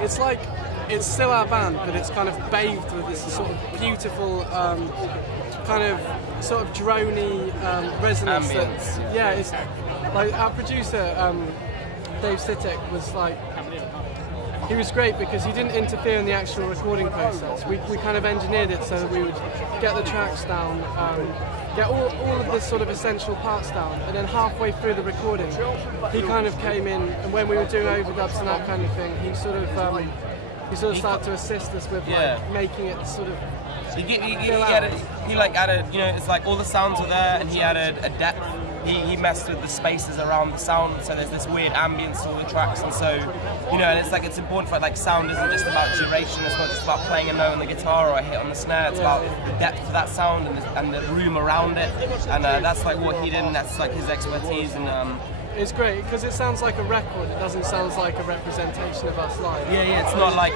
it's still our band, but it's kind of bathed with this sort of beautiful, kind of sort of drony resonance. Yeah, it's like our producer Dave Sitek was like, he was great because he didn't interfere in the actual recording process. We kind of engineered it so that we would get the tracks down, get all of the sort of essential parts down, and then halfway through the recording, he kind of came in, and when we were doing overdubs and that kind of thing, he sort of started to assist us with like making it sort of. He added, you know, it's like all the sounds were there, and he added a depth. He messed with the spaces around the sound, so there's this weird ambience to all the tracks, and so, you know, and it's like, it's important for, like, sound isn't just about duration, it's not just about playing a note on the guitar or a hit on the snare, it's about the depth of that sound and the room around it, and that's like what he did, and that's like his expertise, and it's great because it sounds like a record. It doesn't sound like a representation of us live. Yeah. It's not like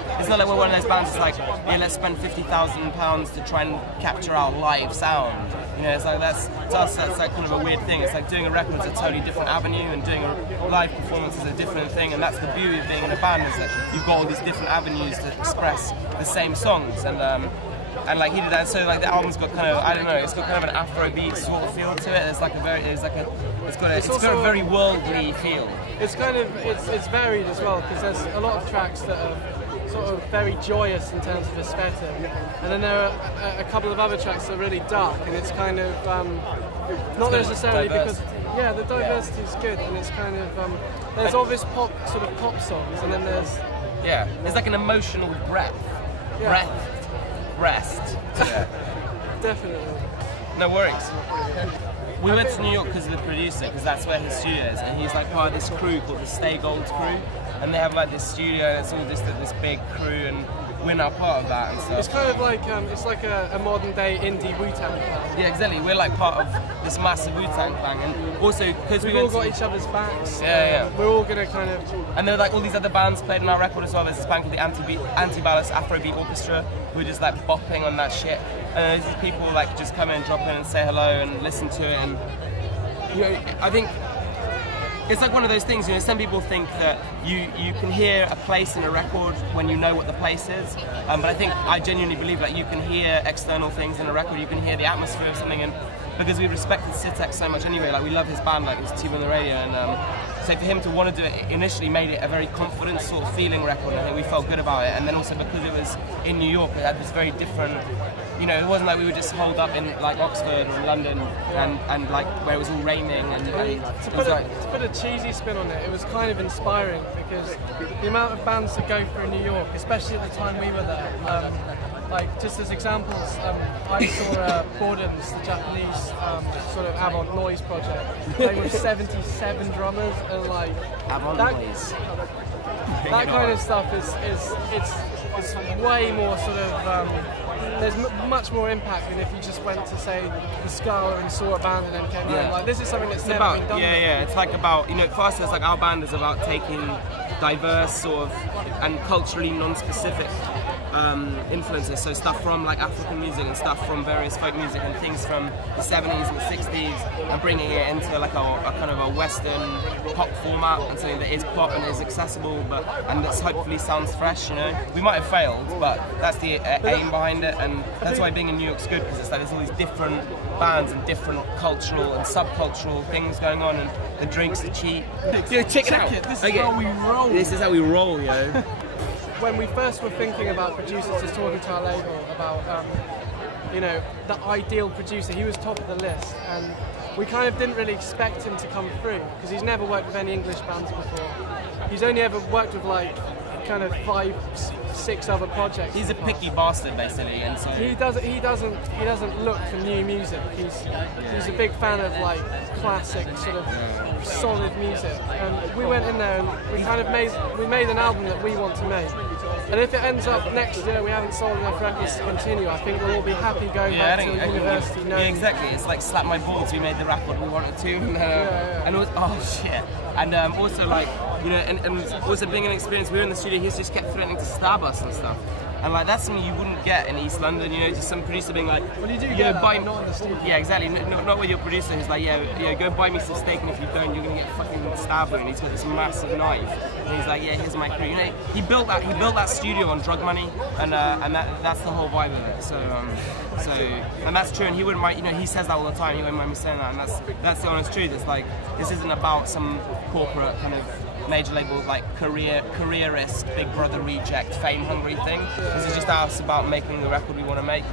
we're one of those bands. It's like, yeah, let's spend £50,000 to try and capture our live sound. You know, it's like to us that's like kind of a weird thing. It's like doing a record is a totally different avenue, and doing a live performance is a different thing. And that's the beauty of being in a band, is that you've got all these different avenues to express the same songs. And like he did that, so like the album's got kind of, I don't know, it's got kind of an Afrobeat sort of feel to it. It's got a very worldly feel. It's kind of, it's varied as well, because there's a lot of tracks that are sort of very joyous in terms of aesthetic, and then there are a couple of other tracks that are really dark, and it's kind of not necessarily because the diversity is good, and it's kind of there's all this pop songs, and then there's like an emotional rest. Yeah. Definitely. No worries. We went to New York because of the producer, because that's where his studio is, and he's like part of this crew called the Stay Gold crew, and they have like this studio, and it's all just this big crew, and we're now part of that and stuff. It's kind of like it's like a modern day indie Wu-Tang clan. Yeah, exactly. We're like part of this massive Wu-Tang clan, and also because we've all got each other's backs. Yeah. We're all gonna kind of. And there are like all these other bands played on our record as well. There's this band called the Antidotes Afrobeat Orchestra. We're just like bopping on that shit, and there's these people like just come in and drop in and say hello and listen to it, and you know, I think it's like one of those things, you know, some people think that you can hear a place in a record when you know what the place is, but I genuinely believe that you can hear external things in a record, you can hear the atmosphere of something, and because we respected Sitek so much anyway, like we love his band, like it was TV on the radio, and so for him to want to do it initially made it a very confident sort of feeling record, and I think we felt good about it, and then also because it was in New York, it had this very different, you know, it wasn't like we would just hold up in like Oxford or London and like where it was all raining, and to put a cheesy spin on it, it was kind of inspiring because the amount of bands that go through New York, especially at the time we were there, like just as examples, I saw Borden's, the Japanese sort of avant noise project, playing with 77 drummers, and like that kind of stuff is way more sort of there's much more impact than if you just went to say the Scala and saw a band and then came home. Like this is something that's never been done. It's like about, you know, for us it's like our band is about taking diverse sort of and culturally non-specific influences, so stuff from like African music and stuff from various folk music and things from the 70s and the 60s, and bringing it into like a kind of a Western pop format, and something that is pop and is accessible, and that hopefully sounds fresh. You know, we might have failed, but that's the aim behind it, and that's why being in New York's good, because it's like there's all these different bands and different cultural and subcultural things going on, and the drinks are cheap. Yo, check it out. This is how we roll. This is how we roll, yo. When we first were thinking about producers, just talking to our label about, you know, the ideal producer, he was top of the list, and we kind of didn't really expect him to come through because he's never worked with any English bands before. He's only ever worked with like kind of 5, 6 other projects. He's a picky bastard, basically, and so he doesn't look for new music. He's a big fan of like classic sort of solid music, and we went in there and we kind of made an album that we want to make. And if it ends up next year we haven't sold enough records to continue, I think we'll all be happy going back to university. Yeah, exactly. It's like slap my balls. We made the record we wanted to, and also, oh shit. And also like, you know, and also being an experience, we were in the studio. He just kept threatening to stab us and stuff. And like that's something you wouldn't get in East London, you know, just some producer being like, well, you do get that, but not in the studio. Yeah, exactly. Not with your producer who's like, yeah, go buy me some steak, and if you don't, you're gonna get fucking stabbed. And he's got this massive knife, and he's like, yeah, here's my crew. You know, he built that studio on drug money, and that's the whole vibe of it. So and that's true, and he wouldn't mind. You know, he says that all the time. He wouldn't mind me saying that, and that's the honest truth. It's like this isn't about some corporate kind of major label like careerist, Big Brother reject, fame hungry thing. This is just us about making the record we want to make.